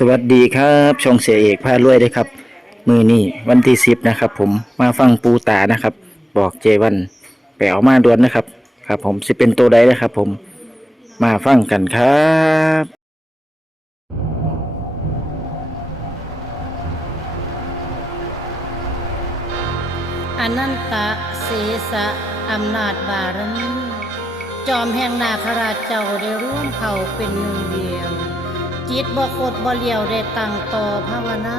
สวัสดีครับชองเสียเอกพารวยเด้ครับ มือนี่วันที่สิบนะครับ ผมมาฟังปูตานะครับ บอกเจวันไปเอามาด่วนนะครับ ครับ ผมสิเป็นตัวใดนะครับ ผมมาฟังกันครับอนันตะเสสะอำนาจบารมีจอมแห่งนาคราชเจ้าได้ร่วมเผ่าเป็นหนึ่งเดียว จิตบ่คดบ่เลียวได้ตั้งต่อภาวนา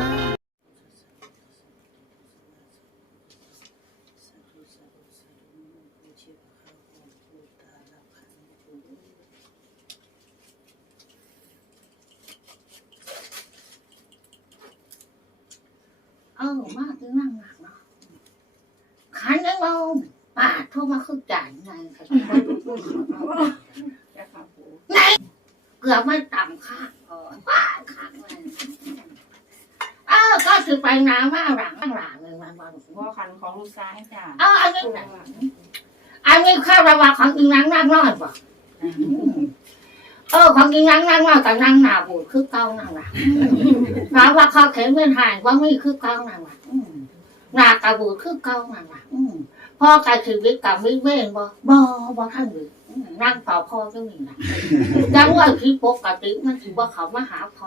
เออมาถึงนั่งหนักเนาะขันยังงงป้าโทรมาคือจ่ายไงค่ะไงเกือบไม่ต่ำค่า พอป้าข้างเลยเออก็ถือไปน้ำว่าหลังหลังเลยมันบอกว่าคันของลูกซ้ายจ้ะเอออันนี้หนังอันนี้ข้าวระวาของอีนังนั่งนอนป่ะเออของอีนังนั่งนอนกับนั่งหนาบูดคือเก้านั่งหลังถามว่าเขาเข็นเงินหายว่าไม่คือเก้านั่งหลังอืมหน้ากระบูดคือเก่านั่นล่ะอืม พ่อการชีวิตกับวิเวงบ่บ่บ่ท่านหรือนั่งเฝ้าพ่อก็มีนะยังว่าที่ปกติมันถือว่าเขามาหาพ่อ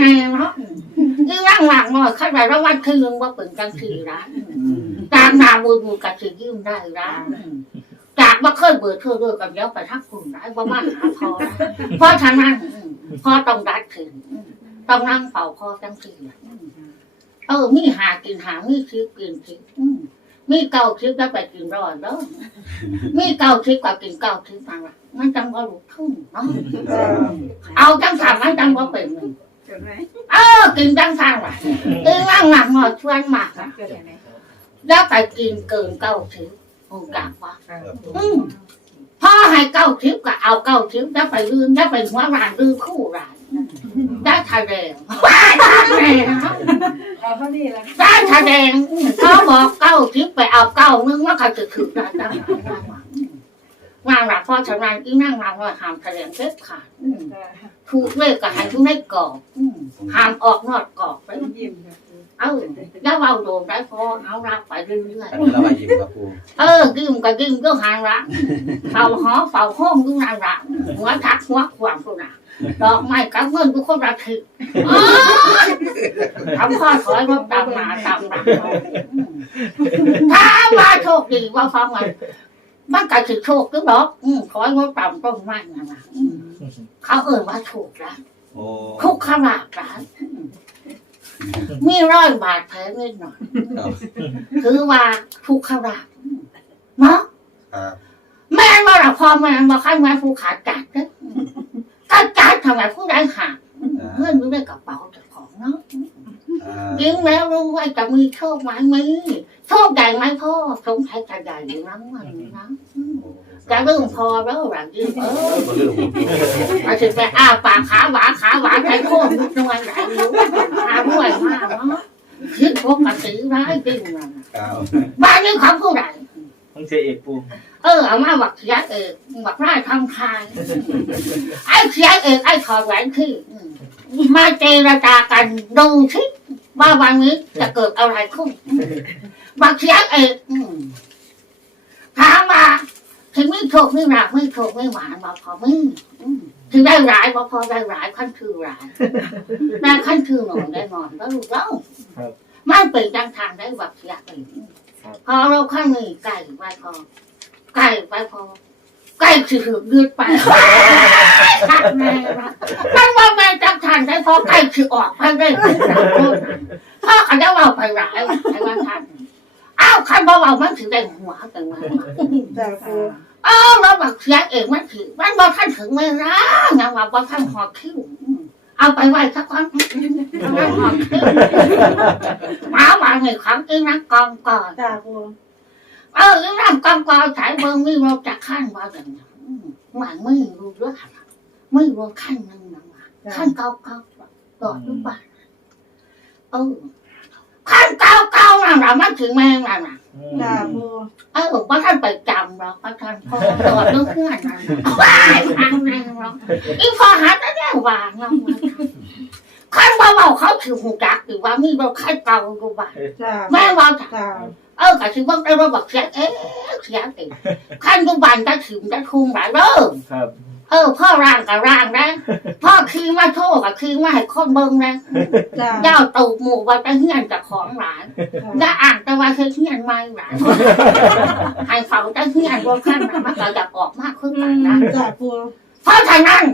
แน่เนาะอืมนี่นั่งหลังหน่อยข้าในแล้ววันคืนว่าเป็นจังสีร้านจากหนาบูบูกับสียิ้มได้ร้านอืมจากว่าเคยเบื่อเธอด้วยกันเดี๋ยวไปทักคุณได้ว่ามาหาพ่อเพราะฉะนั้นอืมพ่อต้องรัดถึงอืมต้องนั่งเฝ้าพ่อจังสีล่ะอืมเออมีหากินหามีคิดกินคิดอื มมีเก่าคิดแล้วไปกินรอดเด้อมีเก่าคิดกับกินเก่าคิดมาละมันจังว่าลูกทุ่งเนาะเอาจังสามมันจังว่าเป็นหนึ่งเกิดไหมเออกินจังสามละเออนั่งหลังหน่อยชวนมากนะเกิดไหมแล้วไปกินเกินเก้าคิดโอ้กากว่าอืมพ่อให้เก้าคิดก็เอาเก้าคิดแล้วไปลืมแล้วไปหัวรานลืมคู่ราน ได้ทะเลว้ายทะเลเอาเท่านี้แล้วได้แสดงเขาบอกเก้าทิพไปเอาเก้านึงว่าเขาจะถือได้ตั้งงานหลักพ่อชำนาญอีนั่งงานว่าหามแสดงเด็ดขาดอืมถูกเลขกับหายทุกในกรอบอืมหามออกนอกกรอบไปยิ้มค่ะเอ้าแล้วเอาโดนได้พอเอารับไปเรื่อยอันนี้เราไปยิ้มครับครูๆเออกิ้มกับกิ้มก็หางละเฝ้าหอเฝ้าห้องก็นางละหัวทักหัวขวางตัวน่ะ ดอกไม้กับเงินทุกคนรักถึกทำข้อถอยมาตามหนาตามหลังถ้าว่าโชคดีว่าฟังมันมันก็ถือโชคก็ดอกอืมขอให้งดต่ำต้นไม้นะนะอืมเขาเอ่ยว่าถูกแล้วโอ้ทุกขลาบร้านอืมมีร้อยบาทแผลนิดหน่อยครับคือว่าทุกขลาบอืมเนาะครับแม่มาละพอแม่มาขั้นแม่ผู้ขาดจัดเด้ออืม ก็จัดทำไมผู้ได้หักอืมเพื่อนรู้ได้กระเป๋าเจ้าของเนาะอ่ายิ้มแล้วรู้ว่าจะมีโชคไหมมีโชคใหญ่ไหมพ่อสงสัยจะใหญ่อยู่นะวันนี้นะอืมโอ้จะเริ่มพอแล้วหลังยิ้มเออบ่ลืมมาถึงไปอ้าปากขาหวาขาหวาใจโค้งทุกวันไหนรู้ขาด้วยมากเนาะคิดปกติร้ายจริงนะครับบ้านนี้เขาผู้ใดต้องเสียเอกปู เออเอามาบักเสียเอกบักไร่ทำทายไอ้เสียเอกไอ้ถอดแหวนที่อืมมาเจรจากันดูสิว่าวันนี้จะเกิดอะไรขึ้นอืมบักเสียเอกอืมถามมาถึงไม่โชคไม่หนักไม่โชคไม่หวานมาพอไม่อืมถึงได้หลายมาพอได้หลายขั้นคือหลายได้ขั้นคือหน่อยได้หน่อยแล้วลูกเล่ามันเป็นจังทางได้บักเสียเอกพอเราข้างนี้ไก่ไปพอ ไก่ไปพอไก่ถือยืดไปทักแม่ว่ามันว่าแม่จังทานได้พอไก่ถือออกไปได้พ่อเขาจะเอาไปหลายวันไปว่าท่านอ้าวคันบ่เอามันถือได้หัวแต่ว่าจ้าครูเอ้าเราบอกเสียเองมันถือมันบอกท่านถึงไม่นะยังว่าบ่ท่านหอคิ้วอืมเอาไปไว้สักวันเอาไว้หอคิ้วหมาว่าไงของอีนักกองก่อน จ้าครูเออแล้วน้ำกำกาวสายเบิ่งมีรถจากขั้นว่าอย่างนั้นหมันไม่รู้เรื่องไม่รู้ขั้นหนึงนะว่าขั้นเก่าเก่าต่อทุกบ้านเออขั้นเก่าเก่านั่งเรามาถึงแม่งนั่นน่ะเออว่าท่านไปจำหรอกว่าท่านพ่อตอดเรื่องเพื่อนนั่นน่ะว้ายทางแรงหรอกอีพอหาแต่แน่หวางเนาะคันว่าเบาเขาถือหูจักหรือว่ามีเราใครเก่าดูบ้างจ้าแม่ว่าจ้ะจ้าเออกะถือว่าได้ว่าบอกเสียเอ๊ะเสียติคันดูบ้านจะถึงจะทุ่งหลายเด้อครับเออพ่อร่างกับร่างนะพ่อคือมาโทษกับคือมาให้คนเบิ่งนะจ้าเจ้าตูบหมู่ว่าจะเฮียนกับของหลานอย่าอ่านแต่ว่าเฮียนไม่หลานให้เขาจะเฮียนว่าขั้นน่ะมันก็อยากออกมากขึ้นไปนะจ้าปูเพราะฉะนั้น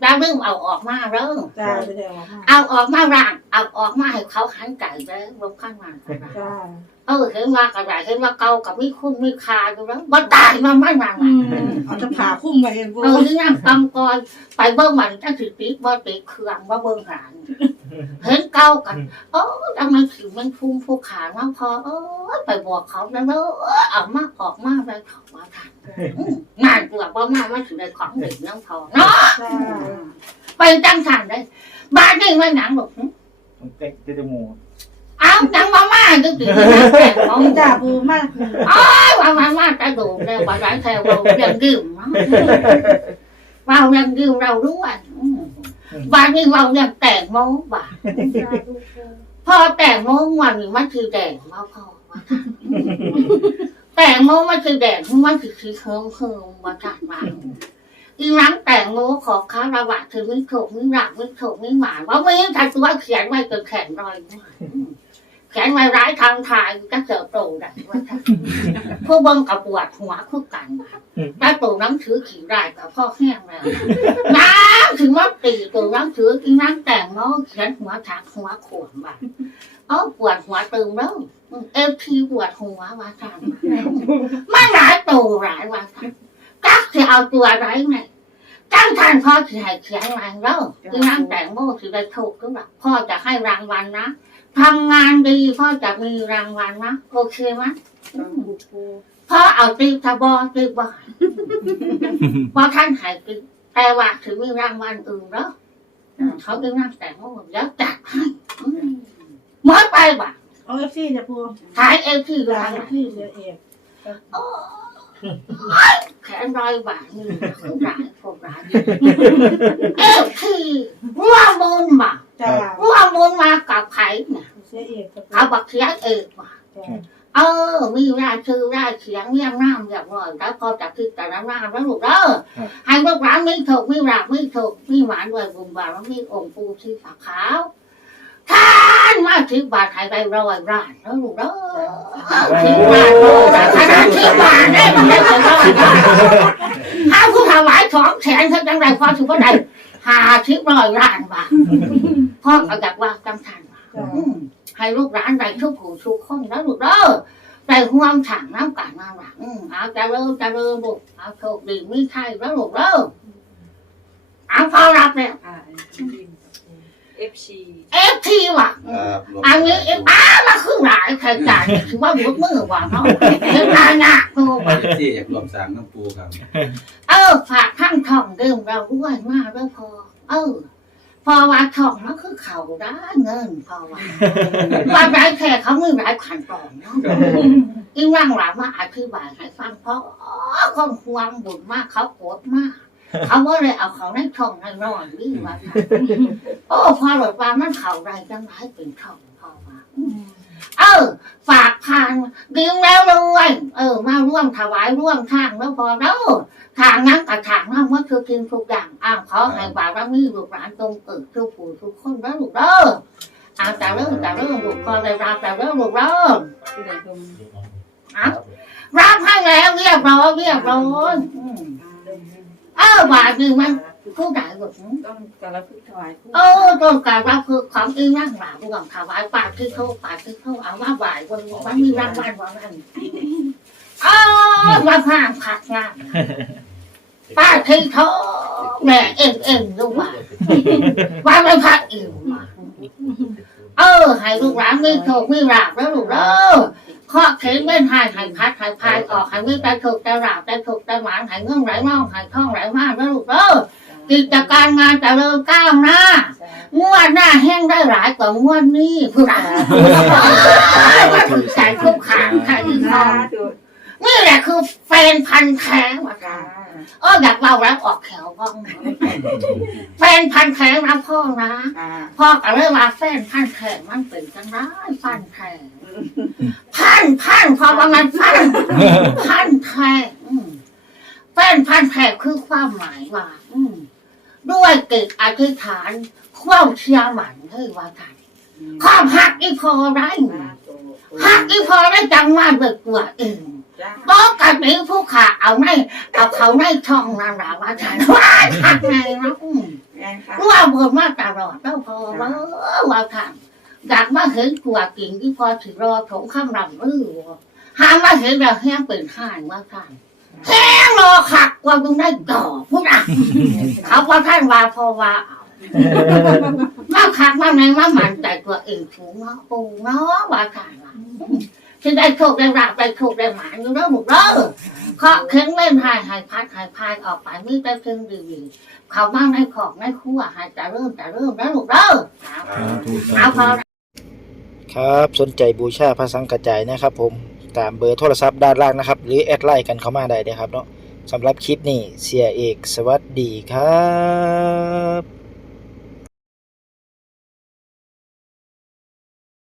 เราเริ่มเอาออกมาเริ่มจ้าไปเดี๋ยวมาเอาออกมาร่างเอาออกมาให้เขาหันไก่เลยลงข้างมันก็ได้จ้าเออเห็นว่ากระไรเห็นว่าเก่ากับมีคุณมีคาอยู่แล้วบ่ตายมาไม่นานอืน่ะมเอาจะผ่าคุ้มไปเองปูเออที่นั่งกำกรไปเบิ่งมันตั้งสิติบ่ติเครื่องว่าเบิ่งหลาน เห็นเก่ากันโอ้ทำไมถึงมันพุ่มผู้ขามาพอเออไปบอกเขาแล้วเนอะเออเอามาออกมาไปเขาว่าทันอืมงานเกือบว่ามามันถึงได้ของเด็กน้องทองเนาะจ้าไปตั้งทันได้บ้านนี่ไม่หนังหรอกเต็กเตมูเอาหนังมาม่าก็ถึงแต่มองจ้าปูมากว่ามาม่ากระโดดเลยว่าร้านแถวเราเรียงดื่มเนาะเราเรียงดื่มเราด้วย อืมบ้านนี้เราเรียงแต่งโมบ้านพอแต่งโมวันนี้มันคือแดงมาพอว่าท่านแต่งโมมันคือแดงมันคือคือเคิมเคิมว่าท่านมาอีหลังแต่งโมขอค้าระบาดถึงไม่ถูกไม่หลักไม่ถูกไม่หมายว่าไม่ยังทันตัวเขียนไว้จนแขนรอยแขนไว้ร้ายทางทายก็เจอโตได้ว่าท่านพวกเบิ้งกับปวดหัวคู่กันได้โตน้ำถือขี่ได้กับพ่อแห้งแล้วน้ำถึงว่า ตีตัวน้ำถือกินน้ำแต่งโมเขียนหัวถักหัวขวมบ่าเออปวดหัวตึงแล้วเอฟทีปวดหัวว่าทานไม่หลายตัวหลายว่าทานกักจะเอาตัวไรไงจ้างทานพ่อจะให้เขียนอะไรแล้วที่นั่งแต่งโม่สิได้ถูกก็แบบพ่อจะให้รางวัลนะทำงานดีพ่อจะมีรางวัลนะโอเคไหมอืมพ่อเอาตีทบอตีบ่ให้เพราะท่านให้ตี แต่ว่าถึงมีรางวัลอื่นแล้วเขาจะนั่งแต่งโม่แล้วจัดให้อืมหมดไปบ่ะเอาเอฟซีจะปูขายเอฟที่จ้าร้านเอฟซีเดี๋ยวเอกแขนรอยบาทนี่คือร้านพวกร้านเอฟที่ร่วมมูลมาจ้าร่วมมูลมากับไผ่เนี่ยเสียเอกจะปูเขาบักเสียเอกมาจ้า เออ มีรายชื่อรายเสียงเรียงน้ำอย่างไรแล้วพอจะคิดแต่ละน้ำแล้วลูกเด้อให้ลูกร้านไม่ถูกไม่รักไม่ถูกไม่หวานด้วยบุญบาทแล้วมีองค์ปูที่ฝาขาวท่านมาทิบบาทให้ได้ร้อยร้านแล้วลูกเด้อทิบบาทโลละขนาดทิบบาทได้มันได้ถึงร้อยร้านถ้าผู้ถวายสองแสนเท่าจังไรพอถือว่าได้หาทิบร้อยร้านบาทพ่อก็อยากว่าจังทันว่าจ้าอืม ให้ลูกหลานได้ทุกผู้ทุกคนแล้วลูกเด้อได้ห่วงถังน้ำกันมาหลังอืมเอาจะเริ่มจะเริ่มลูกเอาโชคดีไม่ใช่แล้วลูกเด้อเอาพอรับแล้วอ่าเอฟซีเอฟทีว่ะครับหลวงอันนี้เอฟอ้ามาครึ่งหลายใครจ่ายถือว่าหมดมือว่ะเนาะเห็นตาหนักตัวว่ะที่อยากรวมสร้างน้ำปูครับ เออฝากข้างทองเดิมเราด้วยมากแล้วพอ เออ พอว่าทองมันคือเขาได้เงินพอว่าว่าได้แค่เขาไม่ได้ขันตอนเนาะยิ่งร่างหลามาอธิบายให้ฟังเพราะอ๋อคนความบุญมากเขาโกรธมากเขาว่าเลยเอาเขาในช่องในนอนวิ่งมาค่ะโอ้พอหลดว่ามันเขาไรจังไรเป็นช่องพอว่าเออ กพานดื่มแล้วรวยเออ มาร่วมถวายร่วมทางแล้วพอแล้วทางนั้นกับทางนั้นมันคือกินทุกอย่างอ้าวขาให้บาปมีลูกหลานตรงเกิดทุกผู้ทุกคนแล้วลูกเด้ออ้าวแต่เริ่มแต่เริ่มลูกพอได้รับแต่เริ่มลูกเริ่มผู้ใดตรงรับให้แล้วเรียบร้อยเรียบร้อยเออบาทหนึ่งมัน ผู้ใดบอกต้องการรับพึ่งถวายผู้เออต้นการรับคือของอีนั่งหลาบวงถวายปากที่เขาปากที่เขาเอามาบ่ายวันวันมีรางวัลวันนั้นเออมาพางผักงานป้าที่เขาแม่เอ็งเอ็งดูว่าว่าไม่พักอิ่มว่ะเออให้ลูกหลานมีโชคมีลาบแล้วลูกเด้อข้อเข็นเป็นหายหายพัดหายพายออกหายมือแต่ถูกแต่หลาบแต่ถูกแต่หวานหายเงื่อนไหลมองหายท่องไหลมากแล้วลูกเด้อ กิจการงานเจะเริ่มก้าวหน้างวดหน้าแห้งได้หลายกว่างวดนี้ผู้ใดมันถูกใจทุกขางค่ะอีกสาน้องธุนี่แหละคือแฟนพันธ์แท้ว่ะจ้าค่ะเอออยากเล่าแล้วออกแถวพ่อแฟนพันธ์แท้นะพ่อนะอ่าพ่อก็เลยว่าแฟนพันธ์แท้มันเป็นจังไรพันธ์แท้พันพันพอว่ามันพันพันแท้อืมแฟนพันธ์แท้คือความหมายว่า อืม ด้วยกิจอธิษฐานความเชื่อหมันเฮ้ยว่ากันความหักอีพอได้สาธุหักอีพอได้จังว่าเบิกตัวเองจ้าบอกกันนี้ผู้ขาเอาในเอาเขาในช่องนั่นแหละว่าฉันว่าทักไงนะอืมแม่ค่ะว่าเบิดมาตลอดแล้วพอว่าว่าทางอยากมาเห็นกลัวกิ่งที่พอถือรอถงข้ามรำมือหามาเห็นเราแห้งเป็นข้านว่าท่านแห้ง รอขักกว่ามึงได้ก่อพูดอะเขาว่าท่านว่าพอว่าเอามาขักมาในมามันใจตัวเองถูกเนาะปูเนาะว่าท่านว่าที่ได้โชคได้ราบได้โชคได้หมานอยู่แล้วหมดเด้อเคาะเค้งเล่นหายหายพัดหายพายออกไปมีแต่เพียงดีๆเขาบ้างในของในครัวหายจะเริ่มจะเริ่มแล้วลูกเด้อเอาพอครับ สนใจบูชาพระสังกระจายนะครับผม ตามเบอร์โทรศัพท์ด้านล่างนะครับ หรือแอดไลน์กันเข้ามาได้เลยครับเนาะ สำหรับคลิปนี้เสียเอก สวัสดีครับ